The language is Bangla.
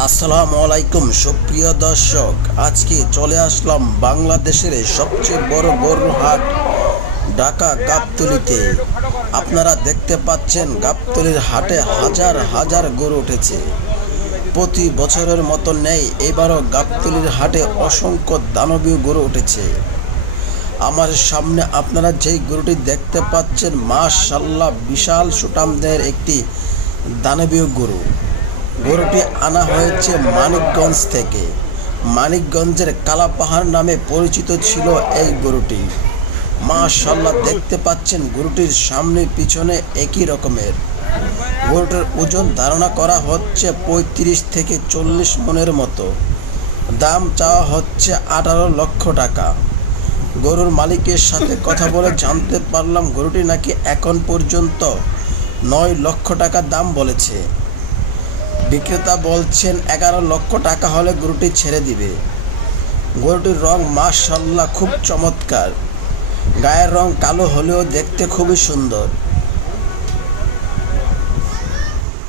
আসসালামু আলাইকুম সুপ্রিয় দর্শক, আজকে চলে আসলাম বাংলাদেশের সবচেয়ে বড় গরুর হাট ঢাকা গাবতলীতে। আপনারা দেখতে পাচ্ছেন গাবতলীর হাটে হাজার হাজার গরু উঠেছে। প্রতি বছরের মতো নেই, এবারও গাবতলীর হাটে অসংখ্য দানবীয় গরু উঠেছে। আমার সামনে আপনারা যেই গরুটি দেখতে পাচ্ছেন, মাশাআল্লাহ বিশাল সুঠামদের একটি দানবীয় গরু। গরুটি আনা হয়েছে মানিকগঞ্জ থেকে। মানিকগঞ্জের কালাপাহাড় নামে পরিচিত ছিল এই গরুটি। মাশাআল্লাহ দেখতে পাচ্ছেন গরুটির সামনে পিছনে একই রকমের। গরুটির ওজন ধারণা করা হচ্ছে ৩৫ থেকে ৪০ মনের মতো। দাম চাওয়া হচ্ছে ১৮ লক্ষ টাকা। গরুর মালিকের সাথে কথা বলে জানতে পারলাম গরুটি নাকি এখন পর্যন্ত ৯ লক্ষ টাকা দাম বলেছে। বিক্রেতা বলছেন ১১ লক্ষ টাকা হলে গরুটি ছেড়ে দিবে। গরুটির রং মাশাআল্লাহ খুব চমৎকার। গায়ের রং কালো হলেও দেখতে খুবই সুন্দর।